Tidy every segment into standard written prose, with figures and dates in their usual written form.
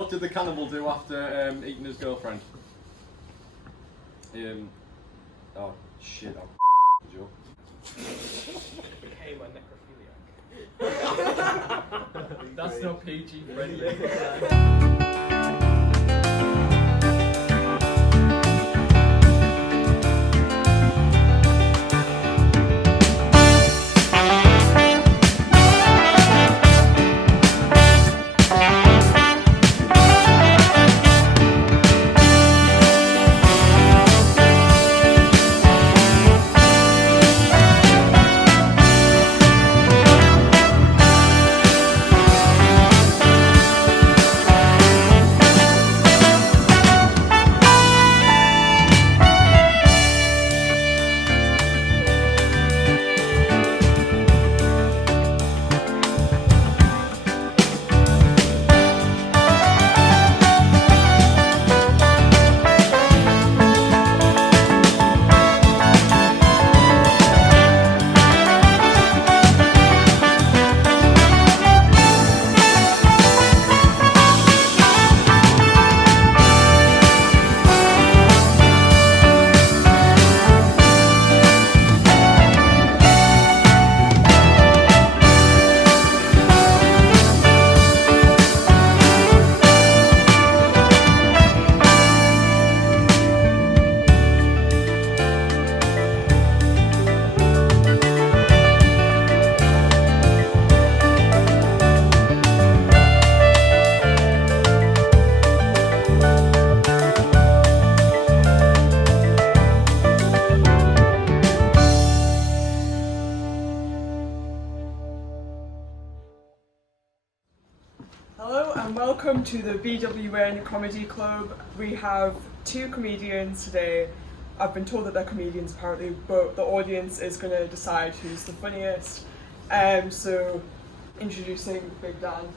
What did the cannibal do after eating his girlfriend? Oh shit, joke. Became a necrophiliac. That's not PG friendly. Hello and welcome to the BWN Comedy Club. We have two comedians today. I've been told that they're comedians apparently, but the audience is going to decide who's the funniest. So, introducing Big Dan.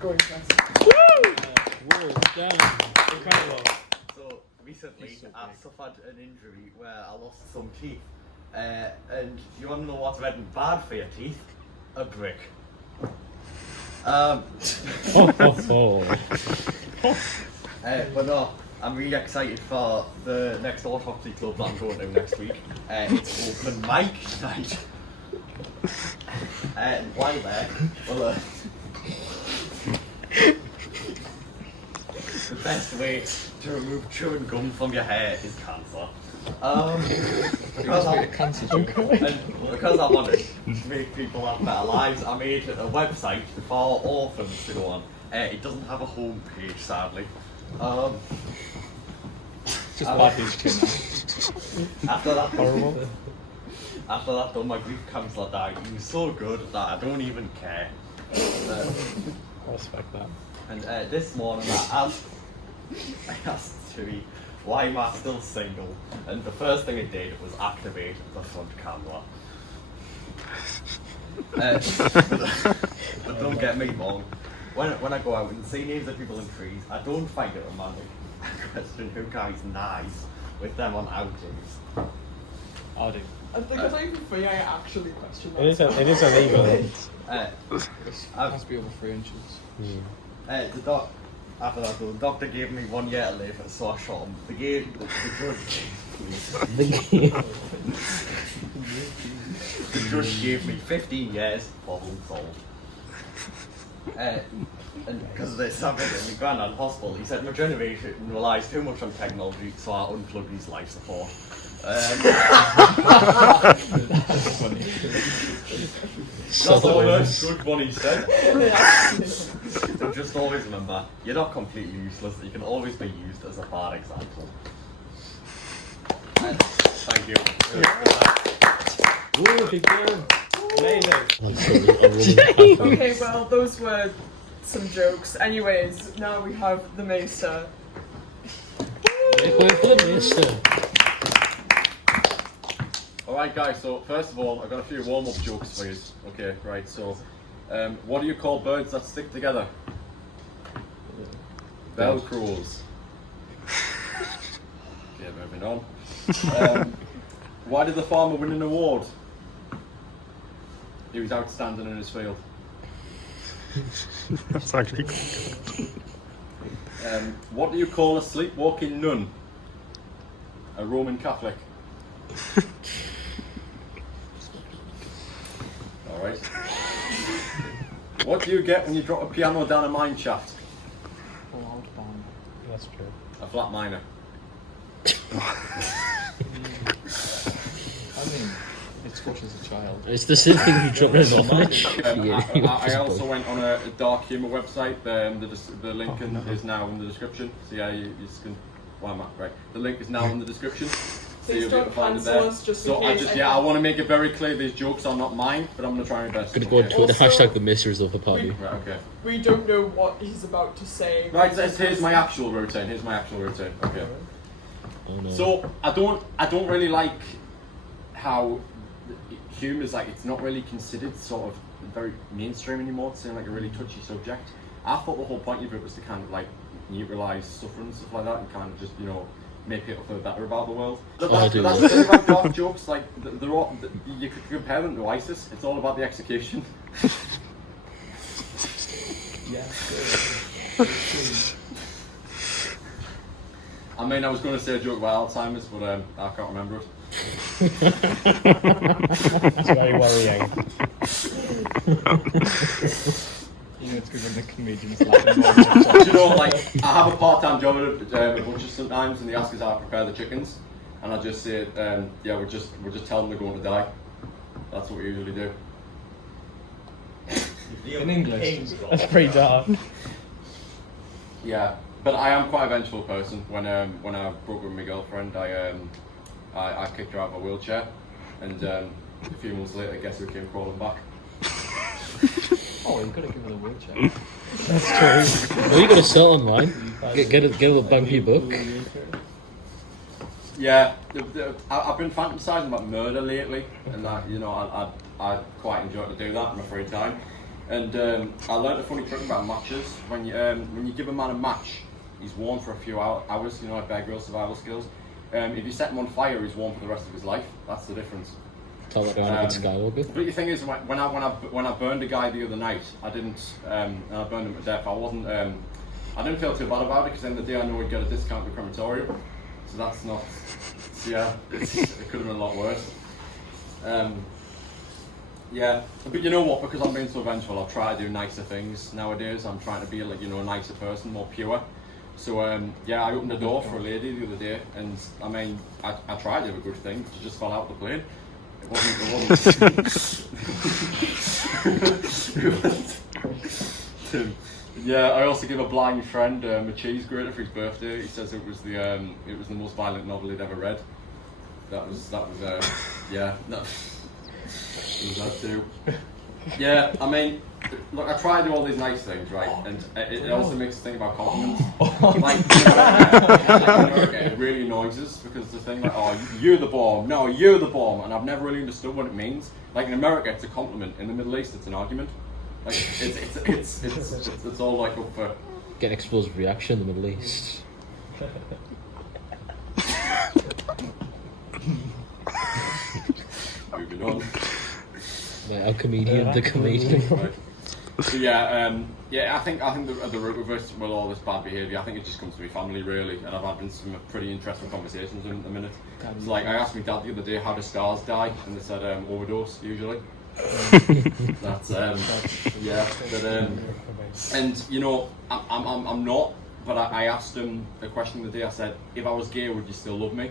Going first. Incredible. So recently I suffered an injury where I lost some teeth. And you want to know what's red and bad for your teeth? A brick. But no, I'm really excited for the next autopsy club that I'm going to next week. It's open mic night. And while there, well, the best way to remove chewing gum from your hair is cancer. Because I wanted to make people have better lives, I made a website for orphans to go on. It doesn't have a home page, sadly. Just bad history now. After that, Horrible. after that done, my grief counsellor died. He was so good that I don't even care. I respect that. And this morning I asked Chewy, why am I still single? And the first thing it did was activate the front camera. But don't get me wrong, when I go out and see names of people in trees, I don't find it romantic. I question who carries knives with them on outings. I do. I think it's not even funny, I actually question that. It is illegal. It has to be over 3 inches. After that, the doctor gave me 1 year to live, so I shot him. The judge gave me 15 years, problem solved. And because of this, I've been in my granddad hospital. He said my generation relies too much on technology, so I unplugged his life support. That's all good one he said. So just always remember, you're not completely useless. You can always be used as a bad example. Thank you. Okay, well, those were some jokes. Anyways, now we have the Maester. Alright guys, so first of all, I've got a few warm-up jokes for you. Okay, right, so what do you call birds that stick together? Velcros. Okay, moving on. Why did the farmer win an award? He was outstanding in his field. That's actually cool. What do you call a sleepwalking nun? A Roman Catholic. Alright. What do you get when you drop a piano down a mine shaft? That's true. A flat minor. I mean, it squashes a child. It's the same thing you drop in an orphanage. I also went on a dark humour website. The link is now in the description. So yeah, you can. Why am I right? The link is now in the description. So Please you'll be able don't to find it cancel there. us just in So case. I want to make it very clear these jokes are not mine, but I'm gonna try my best. Gonna go on Okay. Twitter, Also- hashtag the Masters of the Party. Right. Okay. We don't know what he's about to say. Right. So here's my actual routine. Okay. Oh no. So I don't really like how humour is like it's not really considered sort of very mainstream anymore. It's like a really touchy subject. I thought the whole point of it was to kind of like neutralise suffering and stuff like that, and kind of just make people feel better about the world. But I that's, do. that's the thing about dark jokes. Like they're all, you could compare them to ISIS. It's all about the execution. Yeah. I mean, I was going to say a joke about Alzheimer's, but I can't remember it. It's very worrying. You know, it's good when the comedians laugh. Do you know, like, I have a part-time job at a butcher sometimes, and they ask us how to prepare the chickens, and I just say, yeah, we're just telling them they're going to die. That's what we usually do. In English. That's pretty dark. Yeah, but I am quite a vengeful person. When I broke up with my girlfriend, I kicked her out of a wheelchair, and a few months later, guess who came crawling back? Oh, you've got to give it a wheelchair. That's true. Well, you got to sell online. Get a little bang for your buck. Yeah, I've been fantasizing about murder lately, and that I quite enjoy to do that in my free time. And I learned a funny trick about matches. When you give a man a match, he's warm for a few hours. Like Bear Grylls survival skills. If you set him on fire, he's warm for the rest of his life. That's the difference. Tell that down at Skywalker. But the thing is, when I burned a guy the other night, I didn't. And I burned him to death. I wasn't. I didn't feel too bad about it because in the day I know we'd get a discount at the crematorium. So that's not. So yeah, it could have been a lot worse. Yeah, but you know what? Because I'm being so vengeful, I'll try to do nicer things nowadays. I'm trying to be like a nicer person, more pure. So yeah, I opened the door for a lady the other day, and I mean, I tried to do a good thing, but she just fell out of the plane. It wasn't. Yeah, I also give a blind friend a cheese grater for his birthday. He says it was the most violent novel he'd ever read. That was yeah. No. It was that too. Yeah, I mean, look, I try to do all these nice things, right? And it also makes us think about compliments. Like, in America, it really annoys us because the thing like, oh, you're the bomb. No, you're the bomb. And I've never really understood what it means. Like in America, it's a compliment. In the Middle East, it's an argument. Like it's all like up for. Get an explosive reaction in the Middle East. Moving on. Like, a comedian, the comedian. Right. So yeah, I think the root of it, with all this bad behaviour, I think it just comes to my family really, and I've had some pretty interesting conversations in a minute. So like, I asked my dad the other day, how do stars die, and they said overdose usually. That's yeah, but and I'm not, but I asked him the question the other day. I said, if I was gay, would you still love me?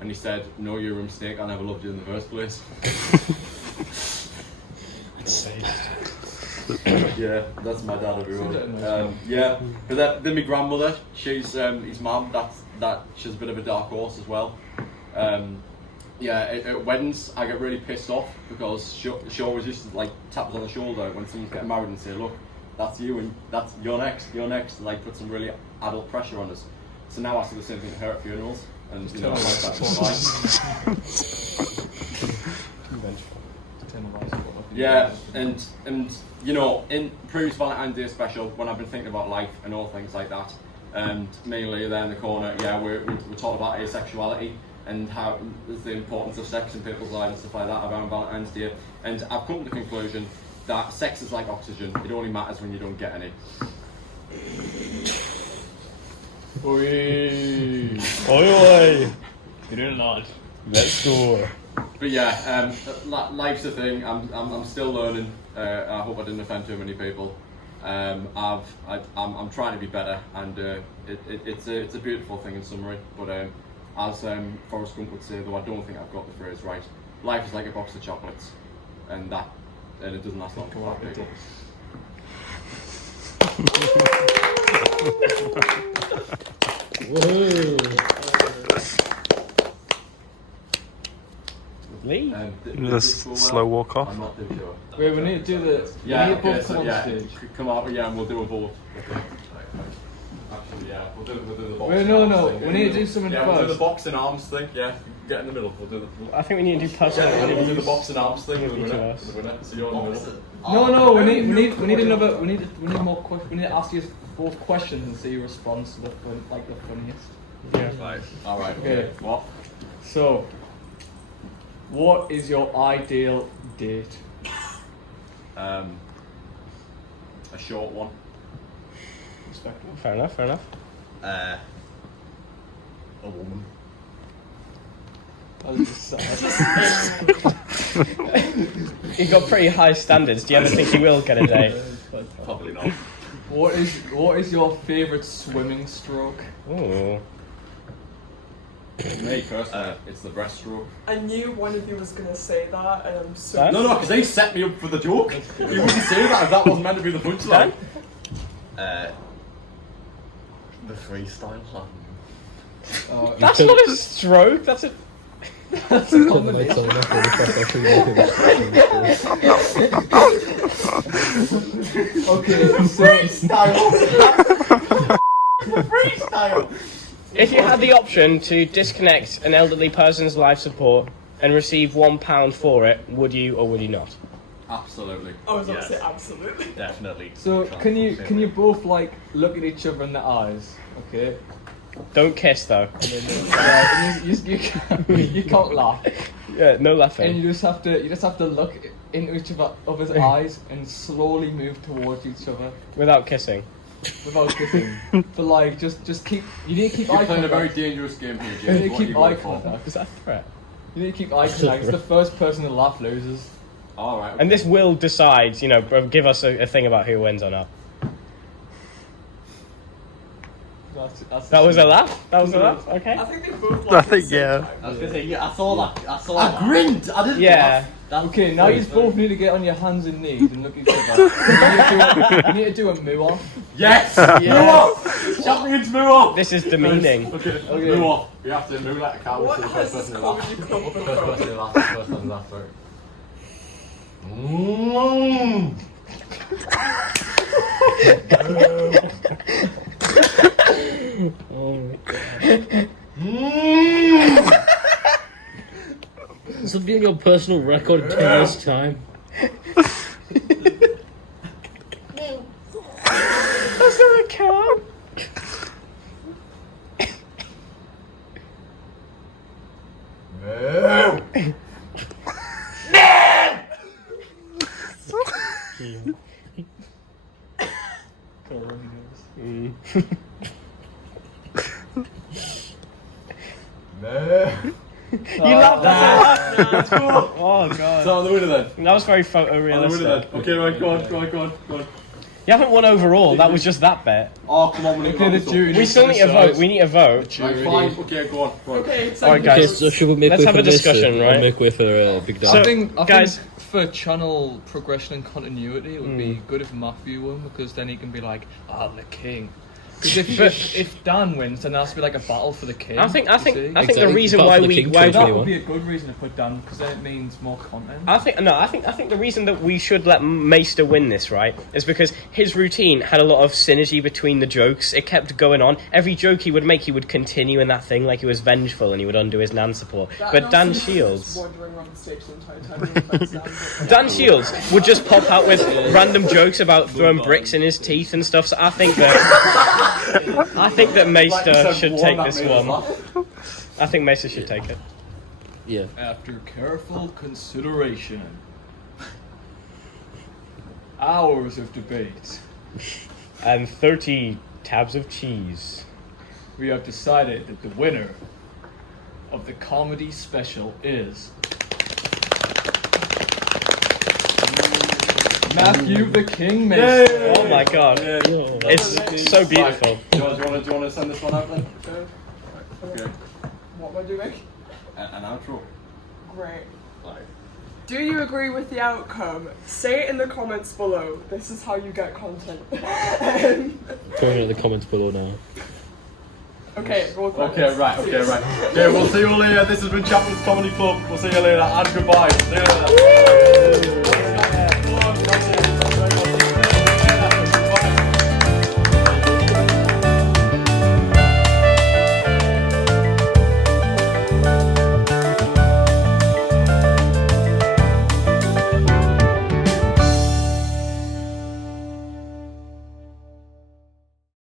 And he said, no, you're a mistake. I never loved you in the first place. Yeah, that's my dad, everyone. Yeah, but then my grandmother, she's his mum. She's a bit of a dark horse as well. Yeah, at weddings I get really pissed off because she always used to like tap us on the shoulder when someone's getting married and say, look, that's you and that's you're next, and like put some really adult pressure on us. So now I say the same thing to her at funerals, and I'm like, that's fine. Yeah, and in previous Valentine's Day special, when I've been thinking about life and all things like that, and mainly there in the corner, yeah, we talked about asexuality and how there's the importance of sex in people's lives and stuff like that around Valentine's Day, and I've come to the conclusion that sex is like oxygen, it only matters when you don't get any. Oi. Oi! Get in on. Let's go. But yeah, life's a thing. I'm still learning. I hope I didn't offend too many people. I'm trying to be better, and it's a beautiful thing in summary. But as Forrest Gump would say, though I don't think I've got the phrase right. Life is like a box of chocolates, and it doesn't last long for fat people. Whoa. Lee? Slow walk off. I'm not too sure. Wait, we need to do the. Yeah, we need to okay, both come on yeah, stage. come out, yeah, and we'll do a vote. Okay. Actually, yeah, we'll do the box. Wait, and no, arms no, thing. we need to do something Yeah, we'll do the first. box and arms thing. Yeah, get in the middle. We'll do the. I think we need to do personal Yeah, we'll do the interviews. box and arms thing with the Each of winner. us. The winner. So you're in the middle. No, we need another. We need more questions. We need to ask you both questions and see your response to the funniest. Yeah. Right. All right. Okay. What? So, what is your ideal date? A short one. Respectable. Fair enough, fair enough. A woman. That was just sad. You've got pretty high standards. Do you ever think you will get a date? Probably not. What is your favourite swimming stroke? Ooh. Me personally, it's the breaststroke. I knew one of you was going to say that, and I'm so. Dan? No, because they set me up for the joke. You wouldn't say that if that wasn't meant to be the punchline. The freestyle song. That's not a stroke, that's a... That's a combination. Okay, so Freestyle. If you had the option to disconnect an elderly person's life support and receive £1 for it, would you or would you not? Absolutely. I was about to say absolutely. Definitely. So can you both like look at each other in the eyes, okay? Don't kiss though. Yeah, and you can't laugh, Yeah, no and laughing. you just have to look into each other's eyes and slowly move towards each other Without kissing. without kissing. But like just keep you need to keep You're eye playing a very contact. dangerous game here, You James. need to What keep are you eye going for? contact. Is that a threat? You need to keep eye contact. It's the first person to laugh loses. All right. And this will decide, you know, give us a thing about who wins or not. That's That was a laugh? That was a laugh? Okay. I think they both. I laughed at think, the same yeah. time. I was gonna say, yeah, I saw that. I saw I that. grinned. I didn't. Yeah. Okay, now you both need to get on your hands and knees and look at each other. You need to do a moo off. Yes. Yeah. Move off. Champions, move off. This is demeaning. Okay. Okay. Move off. We have to move like a cow. What to the has first this person to laugh. comedy club First become? person to laugh. First person to laugh. Sorry. Mm. This will be on your personal record in 10 years' time. That's not a cow. You laughed at that. Oh god. So I'm the winner then. That was very I'm the winner photorealistic. then. Okay, right, go on. You haven't won overall, that was just that bit. Oh, come on, Okay, the jury. We still need to vote, we need to vote. Right, fine. Okay, go on. Okay, so Alright, Okay, guys. so should we make Let's way have for a discussion, Mason right? or make way for Big Dan? So- I think guys- for channel progression and continuity, it would be good if Matthew won because then he can be like, I'm the king. Because if Dan wins, then there has to be like a battle for the king. I think you see? the Exactly. reason Battle why for the we King why that 2021. would be a good reason to put Dan because then it means more content. I think the reason that we should let Maester win this, right, is because his routine had a lot of synergy between the jokes. It kept going on. Every joke he would make, he would continue in that thing, like he was vengeful and he would undo his nan support. But Dan Shields, wandering around the stage the entire time. No offense, Dan, but- Dan Shields would just pop out with random jokes about throwing bricks in his teeth and stuff. So I think that Maester should take this one. I think Maester should take it. Yeah. After careful consideration, hours of debate, And 30 tabs of cheese. we have decided that the winner of the comedy special is Matthew the King Mason. Oh my god. Yeah. It's so beautiful. George, do you want to send this one out then? Okay. What am I doing? An outro. Great. Like. Do you agree with the outcome? Say it in the comments below. This is how you get content. Going in the comments below now. Okay, roll call. Okay, right. Okay, we'll see you later. This has been Chapman's Comedy Club. We'll see you later, and goodbye. See you later.